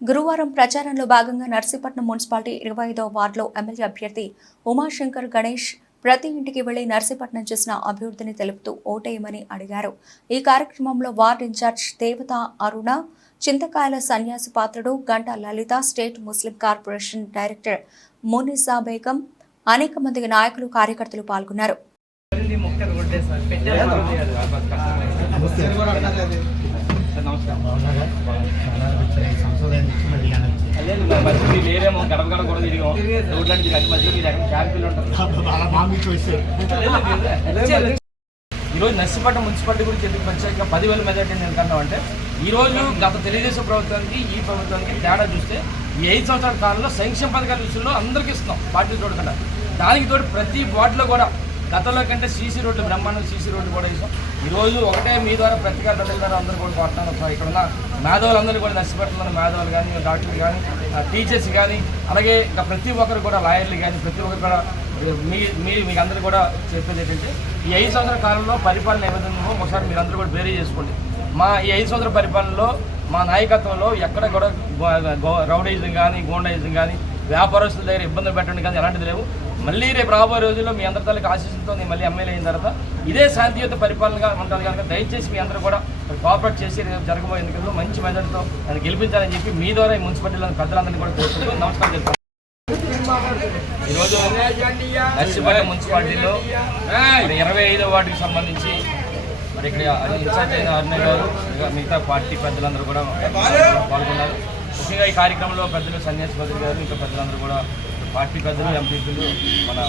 గురువారం ప్రచారంలో భాగంగా నర్సీపట్నం మున్సిపాలిటీ ఇరవై ఐదో వార్డులో ఎమ్మెల్యే అభ్యర్థి ఉమాశంకర్ గణేష్ ప్రతి ఇంటికి వెళ్ళి నర్సీపట్నం చేసిన అభివృద్ధిని తెలుపుతూ ఓటేయమని అడిగారు. ఈ కార్యక్రమంలో ward incharge Devatha Aruna Chintakayala Sanyasi Patrudu Ganta Lalitha state Muslim corporation director Monisa Begum అనేక మంది నాయకులు కార్యకర్తలు పాల్గొన్నారు. నమస్కారం. లేరేమో గడప కూడా తిరిగాం రోడ్లాంటి అతి మధ్యలో మీరు ఎక్కడ క్యాంపులు ఉంటారు ఈరోజు నర్సీపట్నం మున్సిపాలిటీ గురించి ఎందుకు ప్రత్యేకంగా పదివేల మెజార్టీ ఎందుకన్నాం అంటే ఈ రోజు గత తెలుగుదేశం ప్రభుత్వానికి ఈ ప్రభుత్వానికి తేడా చూస్తే ఈ ఐదు సంవత్సరాల కాలంలో సంక్షేమ పథకాల విషయంలో అందరికీ ఇస్తున్నాం పార్టీ చూడకుండా దానికి తోడు ప్రతి వార్డులో కూడా గతంలో కంటే సీసీ రోడ్లు బ్రహ్మాండం సీసీ రోడ్లు కూడా ఇస్తాం ఈ రోజు ఒకటే మీ ద్వారా ప్రతిగా ప్రజల ద్వారా అందరూ కూడా కొట్టాను ఇక్కడ ఉన్న మేధావులందరూ కూడా నర్సీపట్నంలో మేధావులు కానీ డాక్టర్లు కానీ టీచర్స్ కానీ అలాగే ఇంకా ప్రతి ఒక్కరు కూడా లాయర్లు కానీ ప్రతి ఒక్కరు కూడా మీ మీ మీకు అందరూ కూడా చెప్పేది ఏంటంటే ఈ ఐదు సంవత్సరాల కాలంలో పరిపాలన ఏ విధంగా ఒకసారి మీరు అందరూ కూడా బేరీ చేసుకోండి. మా ఈ ఐదు సంవత్సరాల పరిపాలనలో మా నాయకత్వంలో ఎక్కడ కూడా రౌడైజం కానీ గోండైజం కానీ వ్యాపారస్తుల దగ్గర ఇబ్బందులు పెట్టండి కానీ ఎలాంటిది లేవు. మళ్ళీ రేపు రాబోయే రోజుల్లో మీ అందరి తల్లికి ఆశీస్సులతో నేను మళ్ళీ ఎమ్మెల్యే అయిన తర్వాత ఇదే శాంతియుత పరిపాలనగా ఉంటుంది కనుక దయచేసి మీ అందరూ కూడా కోఆపరేట్ చేసి రేపు జరగబోయే ఎన్నికల్లో మంచి మెజార్టీతో నన్ను గెలిపించాలని చెప్పి మీ ద్వారా ఈ మున్సిపాలిటీలోని పెద్దలందరినీ కూడా కోరుకుంటూ నమస్కారం చెప్తాను ఈరోజు నర్సిపల్లి మున్సిపాలిటీలో ఇరవై ఐదో వాటికి సంబంధించి మరి ఇక్కడ ఇన్ఛార్జ్ అయిన అరుణ్ గారు మిగతా పార్టీ పెద్దలందరూ కూడా పాల్గొన్నారు. ముఖ్యంగా ఈ కార్యక్రమంలో పెద్దలు సన్యాసి భద్రి గారు ఇంకా పెద్దలందరూ కూడా పార్టీ పెద్దలు ఎంపీలు మన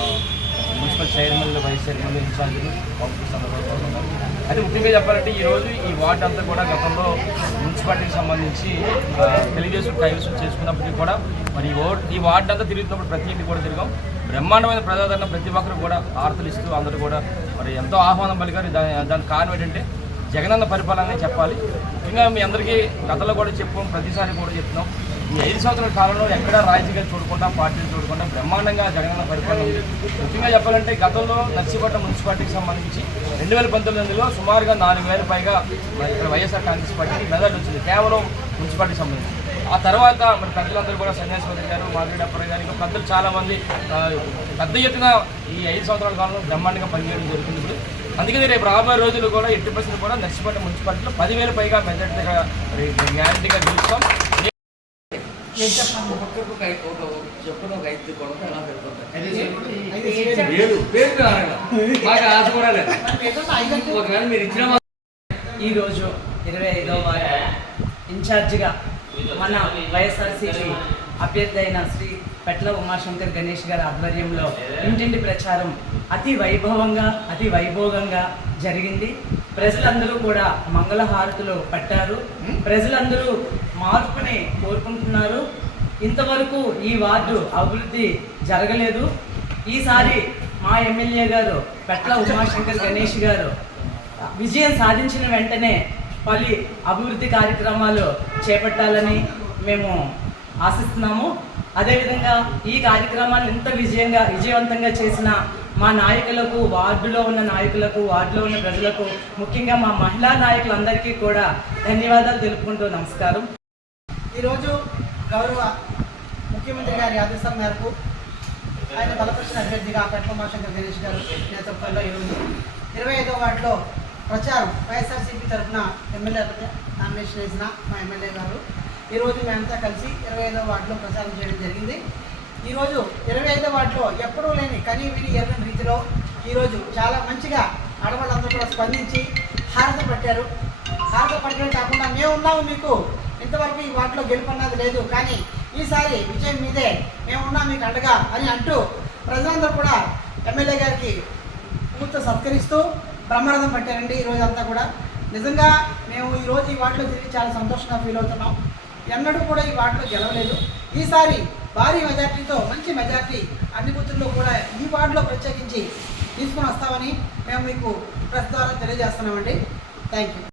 మున్సిపల్ చైర్మన్లు వైస్ చైర్మన్లు ఇన్ఛార్జీలు ఆఫీస్ అయితే ముఖ్యంగా చెప్పాలంటే ఈ రోజు ఈ వార్డు అంతా కూడా గతంలో మున్సిపాలిటీకి సంబంధించి తెలుగుదేశం కైవసం చేసుకున్నప్పటికీ కూడా మరి ఈ ఈ వార్డు అంతా తిరుగుతున్నప్పుడు ప్రతి ఇంటికి కూడా తిరిగాం. బ్రహ్మాండమైన ప్రజాదరణ ప్రతి ఒక్కరు కూడా వార్తలు ఇస్తూ అందరూ కూడా మరి ఎంతో ఆహ్వానం పలికారు. దాని దానికి కారణం ఏంటంటే జగనన్న పరిపాలన చెప్పాలి. ముఖ్యంగా మీ అందరికీ గతంలో కూడా చెప్పాం ప్రతిసారి కూడా చెప్తున్నాం. ఈ ఐదు సంవత్సరాల కాలంలో ఎక్కడా రాజకీయాలు చూడకుండా పార్టీలు చూడకుండా బ్రహ్మాండంగా జగనన్న పరిపాలన ముఖ్యంగా చెప్పాలంటే గతంలో నర్సీపట్నం మున్సిపాలిటీకి సంబంధించి రెండు వేల పంతొమ్మిదిలో సుమారుగా నాలుగు వేల పైగా ఇక్కడ వైఎస్ఆర్ కాంగ్రెస్ పార్టీకి మెదడు వచ్చింది. కేవలం మున్సిపాలిటీకి సంబంధించి. ఆ తర్వాత మరి పెద్దలందరూ కూడా సన్యాసిపతి గారు మాదిరెడ్డప్పర్ గారు ఇంకా పెద్దలు చాలామంది పెద్ద ఎత్తున ఈ ఐదు సంవత్సరాల కాలంలో బ్రహ్మాండంగా పనిచేయడం జరుగుతుంది ఇప్పుడు. అందుకని రేపు రాబోయే రోజులు కూడా ఎట్టి పర్సెంట్ కూడా నర్సిపట్నం మున్సిపాలిటీలో పదివేల పైగా మెజార్టీగా గ్యారంటీగా చూస్తాం ఒక్కొక్కరికి ఒక ఐదు ఒక ఒక ఐదు కొడత ఎలా ఆశ కూడా లేదు ఒకవేళ మీరు ఇచ్చిన ఈరోజు ఇరవై ఐదవ ఇన్ఛార్జిగా మన వైఎస్ఆర్సీపీ అభ్యర్థి అయిన శ్రీ పెట్ల ఉమాశంకర్ గణేష్ గారి ఆధ్వర్యంలో ఇంటింటి ప్రచారం అతి వైభవంగా అతి వైభోగంగా జరిగింది ప్రజలందరూ కూడా మంగళహారతులు పట్టారు ప్రజలందరూ మార్పుని కోరుకుంటున్నారు. ఇంతవరకు ఈ వార్డు అభివృద్ధి జరగలేదు. ఈసారి మా ఎమ్మెల్యే గారు పెట్ల ఉమాశంకర్ గణేష్ గారు విజయం సాధించిన వెంటనే పలు అభివృద్ధి కార్యక్రమాలు చేపట్టాలని మేము ఆశిస్తున్నాము. అదేవిధంగా ఈ కార్యక్రమాన్ని ఇంత విజయంగా విజయవంతంగా చేసిన మా నాయకులకు వార్డులో ఉన్న నాయకులకు వార్డులో ఉన్న ప్రజలకు ముఖ్యంగా మా మహిళా నాయకులందరికీ కూడా ధన్యవాదాలు తెలుపుకుంటూ నమస్కారం. ఈరోజు గౌరవ ముఖ్యమంత్రి గారి ఆదేశం మేరకు ఆయన బలపరిచిన అభ్యర్థిగా పెట్లమాశంకర్ గణేష్ గారు నేతృత్వంలో ఈరోజు ఇరవై ఐదో వార్డులో ప్రచారం వైఎస్ఆర్సీపీ తరఫున ఎమ్మెల్యే నామినేషన్ వేసిన మా ఎమ్మెల్యే గారు. ఈరోజు మేమంతా కలిసి ఇరవై ఐదో వార్డులో ప్రచారం చేయడం జరిగింది. ఈరోజు ఇరవై ఐదో వార్డులో ఎప్పుడూ లేని కనీ విని ఎర్రని రీతిలో ఈరోజు చాలా మంచిగా ఆడవాళ్ళందరూ కూడా స్పందించి హారత పట్టారు. హారత పట్టడం కాకుండా మేము ఉన్నాము మీకు. ఇంతవరకు ఈ వార్డులో గెలుపన్నది లేదు. కానీ ఈసారి విజయం మీదే. మేము ఉన్నాం మీకు అండగా అని అంటూ ప్రజలందరూ కూడా ఎమ్మెల్యే గారికి పూర్తి సత్కరిస్తూ బ్రహ్మరథం పట్టారండి. ఈ అంతా కూడా నిజంగా మేము ఈరోజు ఈ వార్డులో తిరిగి చాలా సంతోషంగా ఫీల్ అవుతున్నాం. ఎన్నడూ కూడా ఈ వార్డులో గెలవలేదు. ఈసారి భారీ మెజార్టీతో మంచి మెజార్టీ అన్ని బూతుల్లో కూడా ఈ వార్డులో ప్రత్యేకించి తీసుకుని వస్తామని మేము మీకు ప్రెస్ ద్వారా తెలియజేస్తున్నామండి. Thank you